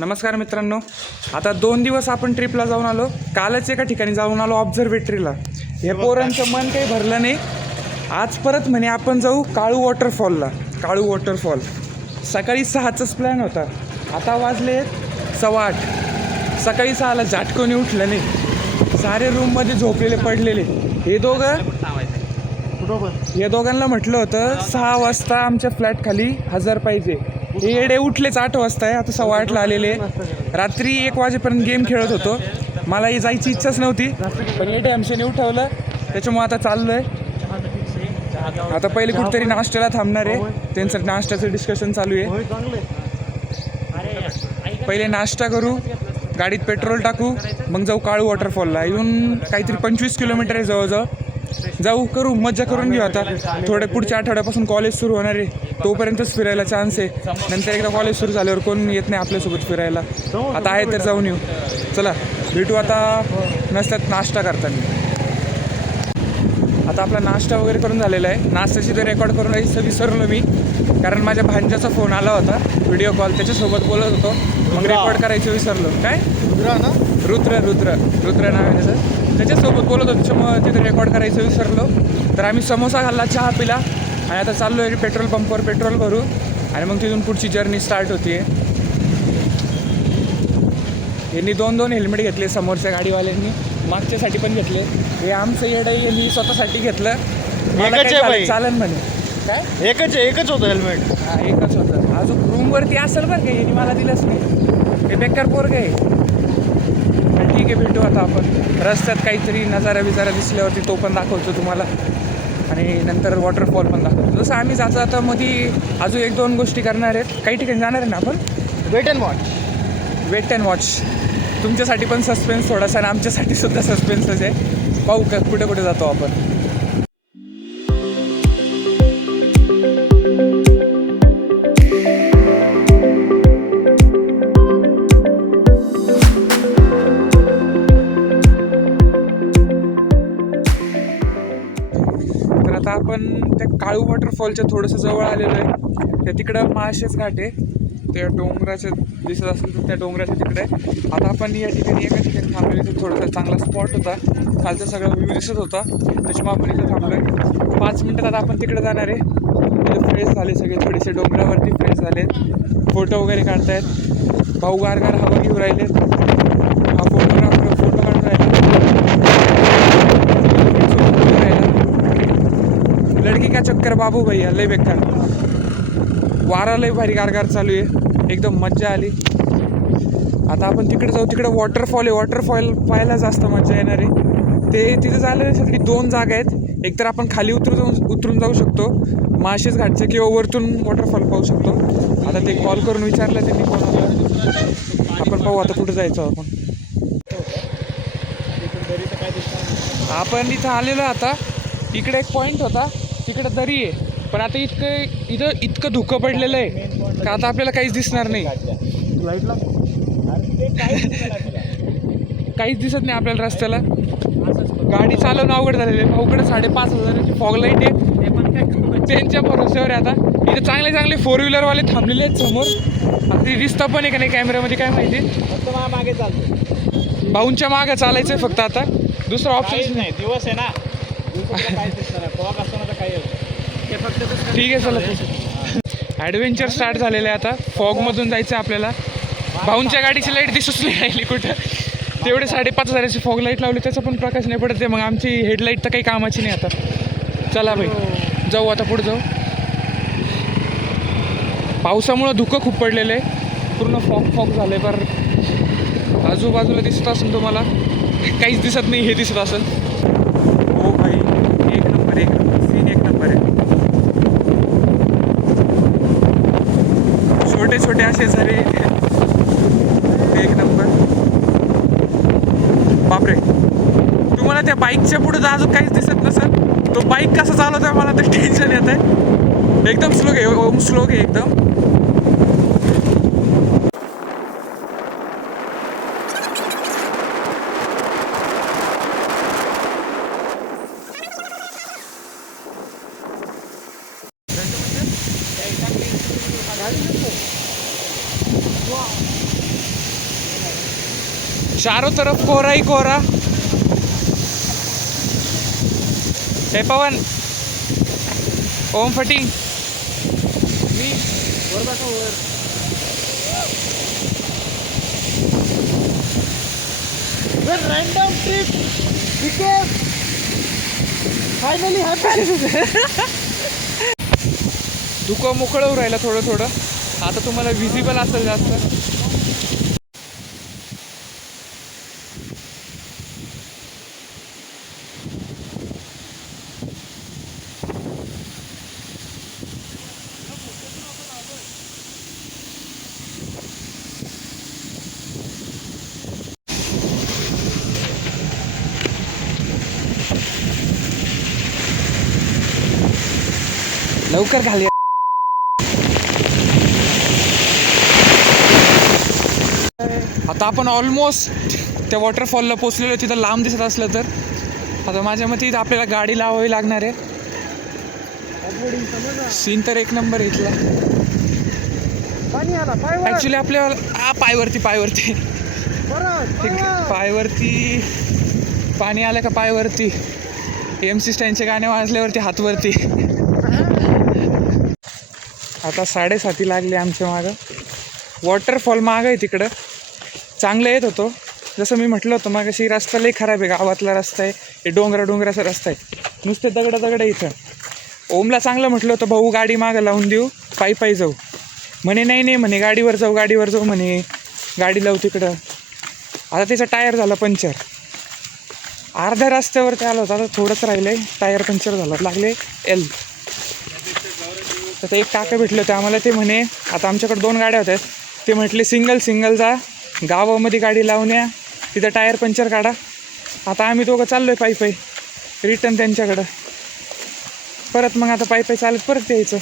नमस्कार मित्रांनो, आता 2 दिवस आपण ट्रिपला जाऊन आलो. कालच एका ठिकाणी जाऊन आलो ऑब्झर्वेटरीला. हे पोरांचं मन काही भरलं नाही. आज परत म्हणे आपण जाऊ काळू वॉटरफॉलला. काळू वॉटरफॉल सकाळी 6चाच प्लॅन होता. आता वाजले 8:15. सकाळी 6ला झटकोनी उठलं नाही. सारे रूममध्ये झोपलेले पडलेले. हे दोघांना म्हटलं होतं 6 वाजता आमच्या फ्लॅट खाली हजर पाहिजे. हे येडे उठलेच 8 वाजता आहे. आता 8:15ला आलेले. रात्री 1 वाजेपर्यंत गेम खेळत होतो. मला ही जायची इच्छाच नव्हती, पण येडे आमच्याने उठवलं. त्याच्यामुळे आता चाललो आहे. आता पहिले कुठेतरी नाश्त्याला थांबणार आहे. त्यांचं नाश्त्याचं डिस्कशन चालू आहे. पहिले नाश्ता करू, गाडीत पेट्रोल टाकू, मग जाऊ काळू वॉटरफॉलला. इथून काहीतरी 25 किलोमीटर आहे जवळजवळ. जाऊ, करू, मज्जा करून घेऊ. आता थोडे पुढच्या आठवड्यापासून कॉलेज सुरू होणार आहे. तोपर्यंतच फिरायला चान्स आहे. नंतर एकदा कॉलेज सुरू झाल्यावर कोण येत नाही आपल्यासोबत फिरायला. आता आहे तर जाऊन येऊ. चला भेटू आता नसत्यात नाश्ता करताना. आता आपला नाश्ता वगैरे करून झालेला आहे. नाश्त्याची तर रेकॉर्ड करून यायचं विसरलो मी, कारण माझ्या भांज्याचा फोन आला होता व्हिडिओ कॉल. त्याच्यासोबत बोलत होतो, मग रेकॉर्ड करायचं विसरलो. काय रुद्र नाव आहे त्याचं. त्याच्यासोबत बोलत होतो, त्याच्यामुळे तिथे रेकॉर्ड करायचं विसरलो. तर आम्ही समोसा खाल्ला, चहा पिला आणि आता चाललो आहे पेट्रोल पंपवर पेट्रोल भरू आणि मग तिथून पुढची जर्नी स्टार्ट होती आहे. यांनी 2 हेल्मेट घेतले समोरच्या गाडीवाल्यांनी, मागच्यासाठी पण घेतले. हे आमचं येडं यांनी स्वतःसाठी घेतलं. चालन म्हणे. काय एकच होतं हेल्मेट. हा, एकच होतं. अजून रूमवरती असेल बरं का, यांनी मला दिलंच नाही. हे बेकार पोरगं आहे. ठीक आहे, भेटू आता आपण रस्त्यात. काहीतरी नजारा बिजारा दिसल्यावरती तो पण दाखवतो तुम्हाला आणि नंतर वॉटरफॉल पण दाखवतो. जसं आम्ही जाता मध्ये अजून 1-2 गोष्टी करणार आहेत. काही ठिकाणी जाणार आहे ना आपण. Wait and watch. तुमच्यासाठी पण सस्पेन्स थोडासा आणि आमच्यासाठी सुद्धा सस्पेन्सच आहे. पाहू का कुठे कुठे जातो आपण. तर आता आपण त्या काळू वॉटरफॉलच्या थोडंसं जवळ आलेलो आहे. त्या तिकडं माळशेज घाट आहे. त्या डोंगराच्या दिसत असेल तर त्या डोंगराच्या तिकडे आहे. आता आपण या ठिकाणी एका ठिकाणी थांबलो. इथे थोडासा चांगला स्पॉट होता. खालचा सगळा व्ह्यू दिसत होता, त्याच्यामुळे आपण इथे थांबलो आहे. 5 मिनटात आता आपण तिकडे जाणार आहे. तिथे फ्रेश झाले सगळे, थोडेसे डोंगरावरती फ्रेश झाले. फोटो वगैरे काढतायत. भाऊ गारगार हवा घेऊन राहिलेत. हा फोटोग्राफर फोटो काढून राहिला. लडकी का चक्कर बाबू भैया, लय बेकार. वारा लय भारी गारगार चालू आहे. एकदम मज्जा आली. आता आपण तिकडे जाऊ. तिकडे वॉटरफॉल आहे. वॉटरफॉल पाहायला जास्त मज्जा येणार आहे. ते तिथे जाण्यासाठी 2 जागा आहेत. एकतर आपण खाली उतरून जाऊ शकतो माळशेज घाटचे, किंवा वरतून वॉटरफॉल पाहू शकतो. आता ते कॉल करून विचारलं त्यांनी कोणाला. आपण पाहू आता कुठं जायचं. आपण इथं आलेलो. आता इकडे एक पॉईंट होता, तिकडे दरी आहे. पण आता इतकं धुकं पडलेलं आहे का आता आपल्याला काहीच दिसणार नाही. काहीच दिसत नाही आपल्याला रस्त्याला. गाडी चालवणं अवघड झालेली आहे. भाऊकडे 5,500ची फॉग लाईट आहे. त्यांच्या भरोश्यावर आहे. आता इथे चांगले 4 व्हीलरवाले थांबलेले आहेत समोर. आता ते दिसतं पण आहे का नाही कॅमेऱ्यामध्ये काय माहिती. फक्त मागे चालतो. भाऊंच्या मागं चालायचं आहे फक्त. आता दुसरा ऑप्शन नाही. दिवस आहे ना, फॉग असताना तर काही ठीक आहे. चला, ॲडव्हेंचर स्टार्ट झालेलं आहे. आता फॉगमधून जायचं आहे आपल्याला. भाऊंच्या गाडीची लाईट दिसूच नाही राहिली कुठं. तेवढे 5,500ची फॉग लाईट लावली, त्याचा पण प्रकाश नाही पडत आहे. मग आमची हेडलाईट तर काही कामाची नाही. आता चला भाई, जाऊ आता पुढे जाऊ. पावसामुळं धुकं खूप पडलेलं आहे. पूर्ण फॉग झालं आहे. बरं आजूबाजूला दिसत असेल तुम्हाला, काहीच दिसत नाही. हे दिसत असेल. हो भाई, एक नंबर सीन एक नंबर आहे. छोटे असे झरे, एक नंबर. बापरे, तुम्हाला त्या बाईकच्या पुढे जर अजून काहीच दिसत नसेल, तो बाईक कसा चालवतोय मला तर टेन्शन येत आहे. एकदम स्लो आहे एकदम. चारों तरफ कोहरा ही कोहरा। हे पवन, ओम फटिंग, मी वर बसा वर. Random trip became finally happen. धुकं मोकळं राहिलं थोडं थोडं. आता तुम्हाला विजिबल असेल जास्त. लवकर खाली. आता आपण ऑलमोस्ट त्या वॉटरफॉलला पोचलेलो. तिथं लांब दिसत असलं तर आता माझ्या मते इथं आपल्याला गाडी लावावी लागणार आहे. सीन तर एक नंबर इथला. पाणी आला पाय ॲक्च्युली आपल्या पायवरती पायवरती पाणी आलं का पायवरती. MC स्टॅनचे गाणे वाजल्यावरती हातवरती. आता 7:30 लागले आमच्या मागं. वॉटरफॉल मागं आहे तिकडं. चांगलं येत होतो. जसं मी म्हटलं होतं मग अशी रस्ता लई खराब आहे. गावातला रस्ता आहे. हे डोंगराचा रस्ता आहे. नुसते दगड इथं. ओमला चांगलं म्हटलं होतं भाऊ गाडी मागं लावून देऊ, पायी जाऊ. म्हणे नाही म्हणे गाडीवर जाऊ म्हणे. गाडी लावू तिकडं. आता त्याचा टायर झाला पंक्चर. अर्ध्या रस्त्यावरती आला होता. आता थोडंच राहिलं आहे. टायर पंक्चर झालं. लागले L. तर एक काका भेटले होते आम्हाला. ते म्हणे आता आमच्याकडे 2 गाड्या होत्या. ते म्हटले सिंगल जा गावामध्ये गाडी लावून या, तिथं टायर पंक्चर काढा. आता आम्ही दोघं चाललो आहे पायी रिटर्न त्यांच्याकडं. परत मग आता पायी चालत परत यायचं.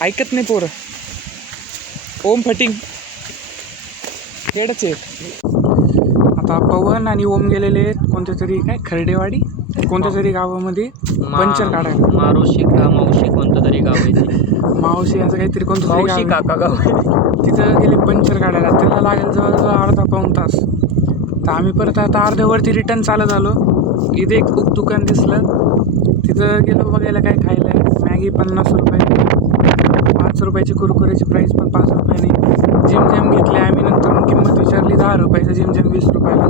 ऐकत नाही पोरं. ओम फटिंग हेडच आहे. आता पवन आणि ओम गेलेले आहेत कोणत्या तरी खर्डेवाडी कोणत्या तरी गावामध्ये पंक्चर काढायला. मारोशी का मावशी कोणतं तरी गाव आहे. मावशी असं काहीतरी कोणतं तरी मावशी काका गाव आहे. तिथं गेले पंक्चर काढायला. त्याला लागेल जवळजवळ अर्धा पाऊण तास. तर आम्ही परत आता अर्ध्यावरती रिटर्न चालत आलो. इथे एक दुकान दिसलं. तिथं गेलो बघायला काय खायला. मॅगी 50 रुपये. 5 रुपयाची कुरकुऱ्याची प्राईस पण 5 रुपयाने. जिमजॅम घेतले आम्ही. नंतर मग किंमत विचारली 10 रुपयाचं. जिमजॅम 20 रुपयाला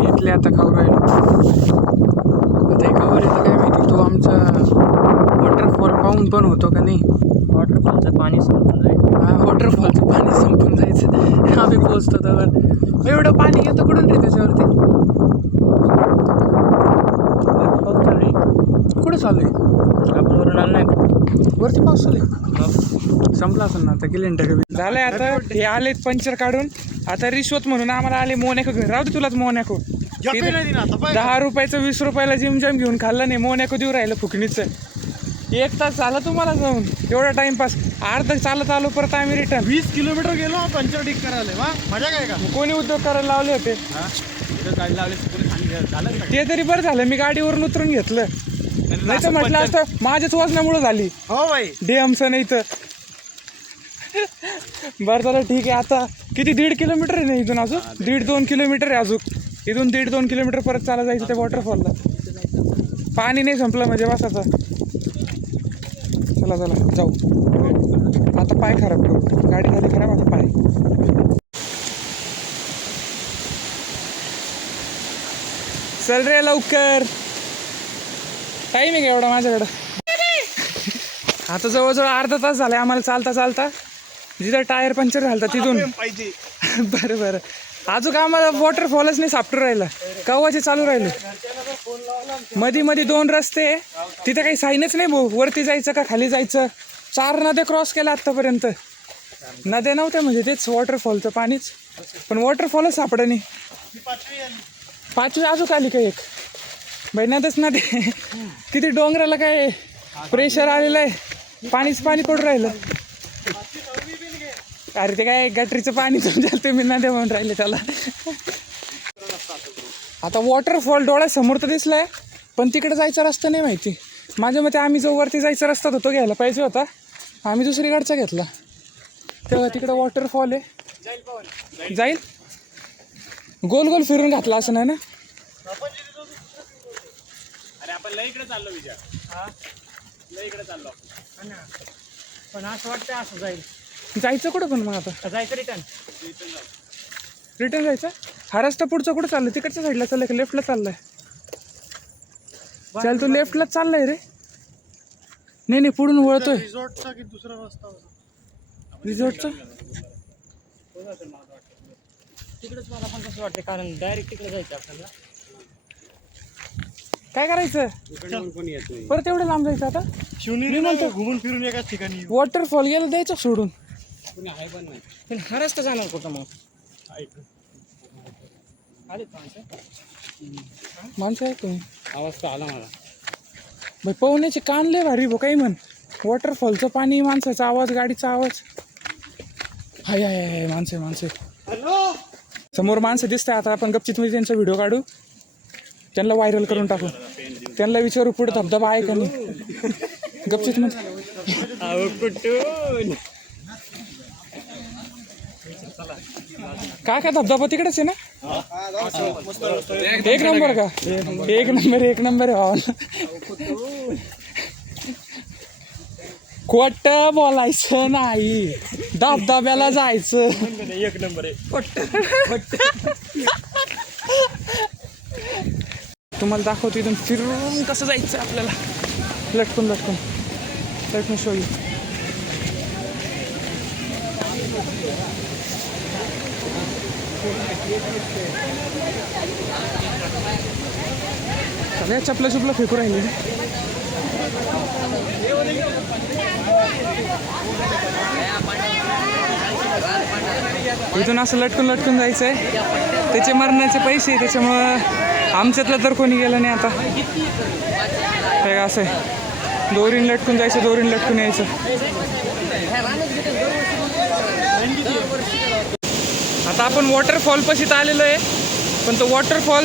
घेतले. आता खाऊ राहिलो. आता एकावर येतं काय माहिती. तो आमचा वॉटरफॉल पाहून पण होतो का नाही. वॉटरफॉलचं पाणी संपून जाईल. वॉटरफॉलचं पाणी संपून जायचं. आम्ही पोचतो तर एवढं पाणी येतं कुठून रे त्याच्यावरती. कुठं चालू आहे. आपण वरून आलो नाही वरती पाऊस चालू आहे. संपला असेल ना आता. गेले झालंय आता. हे आलेत पंक्चर काढून. आता रिश्वत म्हणून आम्हाला आले मोनॅको घर. राहू दे तुलाच मोनॅको. 10 रुपयाचं 20 रुपयाला जिमजॅम घेऊन खाल्लं नाही. मोनॅको देऊ राहिलं फुकणीचं. 1 तास झालं तुम्हाला जाऊन. एवढा टाइमपास. अर्धा चालत आलो परत आम्ही रिटर्न. 20 किलोमीटर गेलो पंक्चर ठीक करायला. मजा काय का. कोणी उद्योग करायला लावले होते. गाडी लावली झालं. ते तरी बरं झालं मी गाडीवरून उतरून घेतलं. नाही तर म्हटलं असतं माझ्याच वजनामुळे झाली. हो भाई डीएमचं नाही तर. बरं झालं ठीक आहे. आता किती 1.5 किलोमीटर आहे ना इथून. अजून 1.5-2 किलोमीटर आहे अजून. इथून 1.5-2 किलोमीटर परत चालत जायचं त्या वॉटरफॉलला. पाणी नाही संपलं म्हणजे बस आता. चला जाऊ. आता पाय खराब करू. गाडी झाली खराब. आता पाय. चल रे लवकर. टाईम आहे का एवढा माझ्याकडं. आता जवळजवळ अर्धा तास झाला आम्हाला चालता. जिथं टायर पंक्चर झालं तिथून पाहिजे. बरं अजून आम्हाला वॉटरफॉलच नाही सापडून राहिलं. कव्वाचे चालू राहिले. मध्ये 2 रस्ते. तिथं काही साईनच नाही भाऊ. वरती जायचं का खाली जायचं. 4 नद्या क्रॉस केल्या आत्तापर्यंत. नद्या नव्हत्या म्हणजे तेच वॉटरफॉलचं पाणीच. पण वॉटरफॉलच सापडं नाही. 5वी अजून आली का एक. बाई नदच नदे. किती डोंगराला काय प्रेशर आलेलं आहे. पाणीच पाणी पडून राहिलं. अरे ते काय गटरीचं पाणी तुमच्या तुम्ही नद्या म्हणून राहिले त्याला. आता वॉटरफॉल डोळ्यासमोर तर दिसलाय. पण तिकडे जायचा रस्ता नाही माहिती. माझ्या मते आम्ही जो वरती जायचा रस्ता तो घ्यायला पाहिजे होता. आम्ही दुसरीकडचा घेतला. तेव्हा तिकडं वॉटरफॉल आहे. जाईल गोल गोल फिरून घातला असं नाही ना? अरे आपण लय इकडे चाललो विचार. हा लय इकडे चाललो पण असं वाटतं असं जाईल. जायचं कुठं पण मग आता? जायचं रिटर्न. रिटर्न जायचं? हा रस्ता पुढचा कुठं चाललाय? तिकडच्या साईडला चाललाय का लेफ्टला चाललाय? चल तू लेफ्टलाच चाललाय रे. नाही नाही पुढून वळतोय. रिसॉर्टचा की दुसरा रस्ता रिसॉर्टचा? तिकडेच मला पण कसं वाटतं कारण डायरेक्ट तिकडे जायचं आपल्याला. काय करायचं परत एवढं लांब जायचं आता? शिवनेरी म्हणतो घुमून फिरून एकाच ठिकाणी. वॉटरफॉल गेला द्यायचं सोडून. कुणी आहे पण नाही. पण हा रस्ता जाणार कुठं मग? आले माणसं आहे तुम्ही? आवाज तर आला मला. भाई पवण्याचे कान लय भारी भाऊ काही म्हण. वॉटरफॉलचं पाणी, माणसाचा आवाज, गाडीचा आवाज. हाय हाय हाय माणसं माणसं. हॅलो समोर माणसं दिसतात. आता आपण गपचितमध्ये त्यांचा व्हिडिओ काढू, त्यांना व्हायरल करून टाकू. त्यांना विचारू पुढे धबधबा आहे का नाही गपचितमध्ये. कुठून काय काय धबधबा तिकडेच आहे ना? एक नंबर का? एक नंबर आहे भावाला. खोट बोलायचं नाही, धबधब्याला जायचं. एक नंबर आहे. तुम्हाला दाखवतो इथून फिरून कसं जायचं आपल्याला. लटकून लटकून लटकून शो यू. सगळ्या चपला चुपला फेकू राहिले. इथून असं लटकून लटकून जायचं आहे. त्याचे मरणाचे पैसे, त्याच्यामुळं आमच्यातलं तर कोणी गेलं नाही आता. हे असं आहे, दोरीन लटकून जायचं, दोरीन लटकून यायचं. आता आपण वॉटरफॉल पाशीत आलेलो आहे, पण तो वॉटरफॉल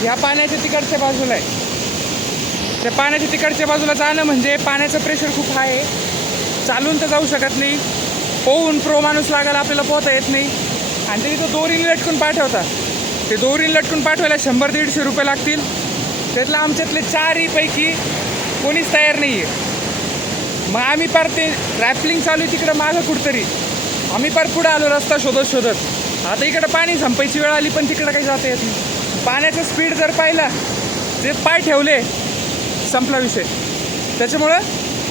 ह्या पाण्याच्या तिकडच्या बाजूला आहे. त्या पाण्याच्या तिकडच्या बाजूला जाणं म्हणजे पाण्याचं प्रेशर खूप हाय आहे. चालून तर जाऊ शकत नाही, पोहून प्रो माणूस लागायला आपल्याला पोहता येत नाही. आणि ते तिथं दोरीने लटकून पाठवतात. ते दोरीने लटकून पाठवायला 100-150 रुपये लागतील. त्यातलं आमच्यातले 4पैकी कोणीच तयार नाही आहे. मग आम्ही पार ते रॅपलिंग चालू आहे तिकडं मागं कुठतरी, आम्ही पार पुढं आलो रस्ता शोधत शोधत. आता इकडं पाणी संपायची वेळ आली पण तिकडं काही जाता येत नाही. पाण्याचा स्पीड जर पाहिला, जे पाय ठेवले संपला विषय. त्याच्यामुळं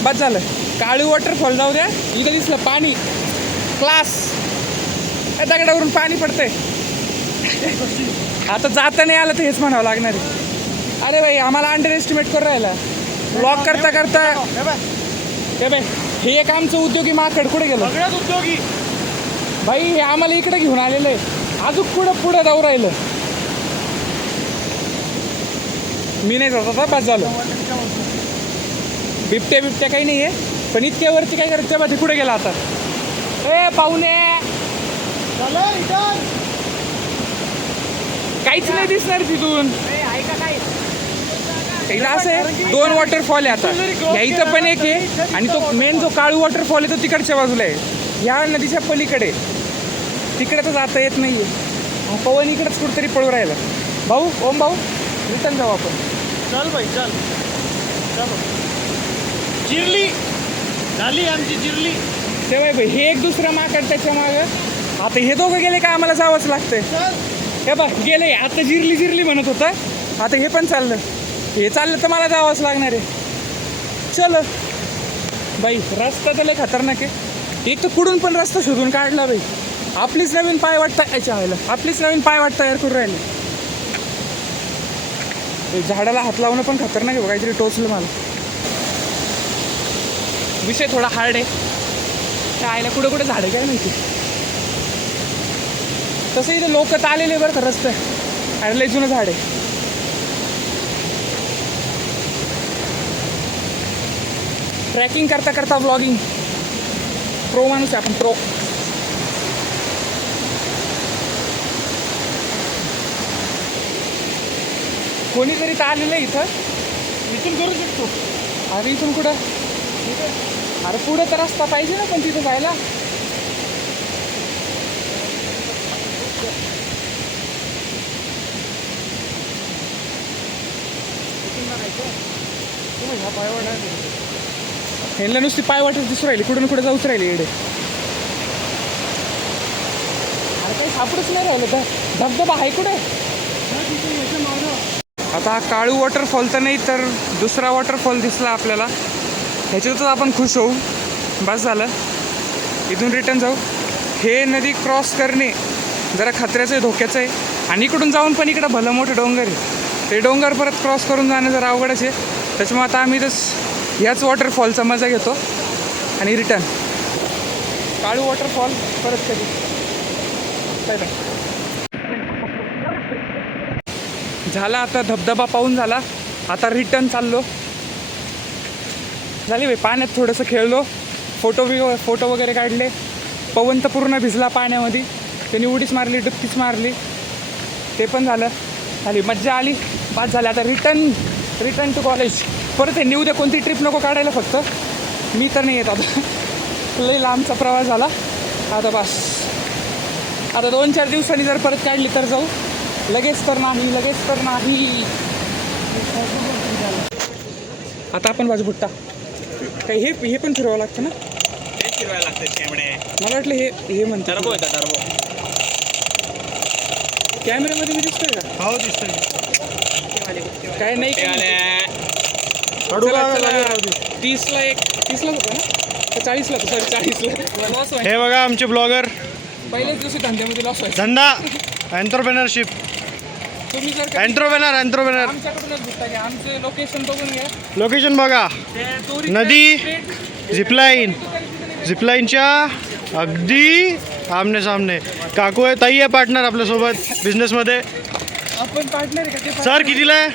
बस झालं. काळू वॉटरफॉल जाऊ द्या, इकडे दिसलं पाणी क्लास, दगडावरून पाणी पडतंय. आता जाता नाही आलं तर हेच म्हणावं लागणार आहे. अरे भाई आम्हाला अंडर एस्टिमेट करून राहिला. ब्लॉक करता करता हे बाई, हे एक आमचं उद्योगी माकड कुठे गेलं? सगळ्यात उद्योगी भाई हे आम्हाला इकडे घेऊन आलेलं आहे, अजून पुढं जाऊ राहिलं. मी नाही जात आता, बस झालं. बिबट्या काही नाही आहे, पण इतक्यावरती काय करत तेव्हा ते कुठे गेला आता? ए पाहुणे, काहीच नाही दिसणार तिथून. एकदा असं आहे, 2 वॉटरफॉल आहे आता. ह्या इथं पण एक आहे, आणि तो मेन जो काळू वॉटरफॉल आहे तो तिकडच्या बाजूला आहे, ह्या नदीच्या पलीकडे. तिकडे तर जाता येत नाही आहे. पवन इकडेच कुठेतरी पळू राहिला. भाऊ, ओम भाऊ, रिटर्न जाऊ आपण. चल भाई चल. चलो जिरली झाली आमची जिरली. तेव्हा भाई हे एक दुसरं माकड त्याच्या मागं. आता हे दोघं गेले का आम्हाला जावंच लागतंय. हे बघ गेले, आता जिरली म्हणत होतं, आता हे पण चाललं. हे चाललं तर मला जावंच लागणार आहे. चल बाई, रस्ता तर लय खतरनाक आहे. एक तर पुढून पण रस्ता शोधून काढला बाई. आपलीच नवीन पायवाट टाकायची व्हायला, आपलीच नवीन पायवाट तयार करून राहिली. झाडाला हात लावणं पण खतरनाक आहे. काहीतरी टोचलं मला. विषय थोडा हार्ड आहे. त्या आईला कुठं कुठं झाडं काय माहिती. तसं इथे लोक तर आलेले बरं का रस्ते. अरे लय जुनं झाड आहे. ट्रॅकिंग करता करता व्लॉगिंग. प्रो माणूस आहे आपण, प्रो. कोणीतरी तर आलेलं आहे इथं. इथून करू शकतो. अरे इथून कुठं? अरे पुढं तर रस्ता पाहिजे ना पण तिथं जायला. ह्यांना नुसती पायवाटच दिसू राहिली, कुठून कुठे जाऊच राहिली इकडे. अरे काही सापडच नाही राहिलं. धबधबा आहे कुठे? आता हा काळू वॉटरफॉल तर नाही, तर दुसरा वॉटरफॉल दिसला आपल्याला, ह्याच्यातच आपण खुश होऊ. बस झालं, इथून रिटर्न जाऊ. हे नदी क्रॉस करणे जरा खतऱ्याचं आहे, धोक्याचं आहे. आणि इकडून जाऊन पण इकडं भलं मोठं डोंगर आहे, ते डोंगर परत क्रॉस करून जाणं जरा अवघडच आहे. त्याच्यामुळे आता आम्ही ह्याच वॉटरफॉलचा मजा घेतो आणि रिटर्न. काळू वॉटरफॉल परत कधी. Bye bye. झाला आता धबधबा पाहून झाला, आता रिटर्न चाललो. झाली बाई, पाण्यात थोडंसं खेळलो, फोटो वगैरे काढले. पवन तर पूर्ण भिजला पाण्यामध्ये, त्याने उडीच मारली, डुबकीच मारली, ते पण झालं. झाली मज्जा आली, बाद झाली. आता रिटर्न टू कॉलेज. परत हे उद्या कोणती ट्रिप नको काढायला, फक्त मी तर नाही येत आता. लई लांबचा प्रवास झाला आता, बस. आता 2-4 दिवसांनी जर परत काढली तर जाऊ, लगेच तर नाही. आता आपण बाजू भुट्टा काही हे पण फिरवावं लागतं ना? हे फिरवायला लागतात कॅमेरे. मला वाटलं हे म्हणतात टर्बो येतात, टर्बो. कॅमेऱ्यामध्ये मी दिसतोय का? हो दिसतोय. काय नाही ते आले. चला, 30ला होतं ना, तर 40ला, सॉरी 40ला लॉस व्हायचं. हे बघा आमचे ब्लॉगर, पहिल्याच दिवशी धंद्यामध्ये लॉस व्हायचं. धंदा एंटरप्रेनरशिप. तुम्ही जर एंटरप्रेनर आमच्याकडूनच भुट्टा घ्या, आमचे लोकेशन बघून घ्या. लोकेशन बघा. ते तोरी नदी, straight- झिपलाईनच्या अगदी आमने सामने. काकू आहे, ताई आहे पार्टनर आपल्यासोबत बिझनेसमध्ये. आपण पार्टनर आहे का ते? सर कितीला आहे,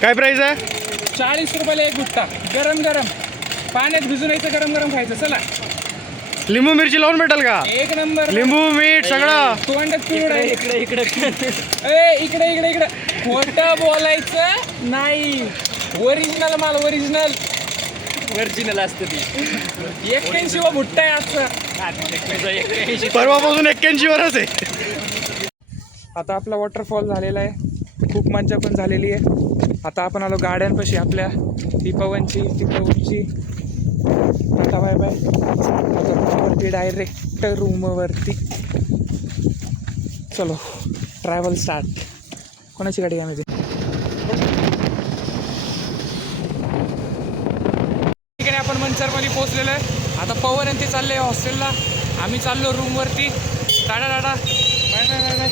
काय प्राईस आहे? 40 रुपयाला एक भुट्टा, गरम पाण्यात भिजून यायचं, गरम खायचं. चला, लिंबू मिरची लावून भेटेल का? एक नंबर. लिंबू मीठ सगळं. तोंडात पिऊन राहील. इकडे खोटं बोलायचं नाही. ओरिजिनल माल, ओरिजिनल असतं ती. 81 वा भुट्टा आहे आजचा. परवापासून 81 वरच आहे. आता आपला वॉटरफॉल झालेला आहे, खूप मज्जा पण झालेली आहे. आता आपण आलो गाड्यांपाशी आपल्या, ती पवनची. आता बाय बाय. आता रूमवरती, डायरेक्ट रूमवरती. चलो, ट्रॅव्हल स्टार्ट. कोणाची गाडी आहे? ठिकाणी आपण मनसरमध्ये पोहोचलेलो आहे. आता पवन आणि ते चालले हॉस्टेलला, आम्ही चाललो रूमवरती. टाटा. Bye bye.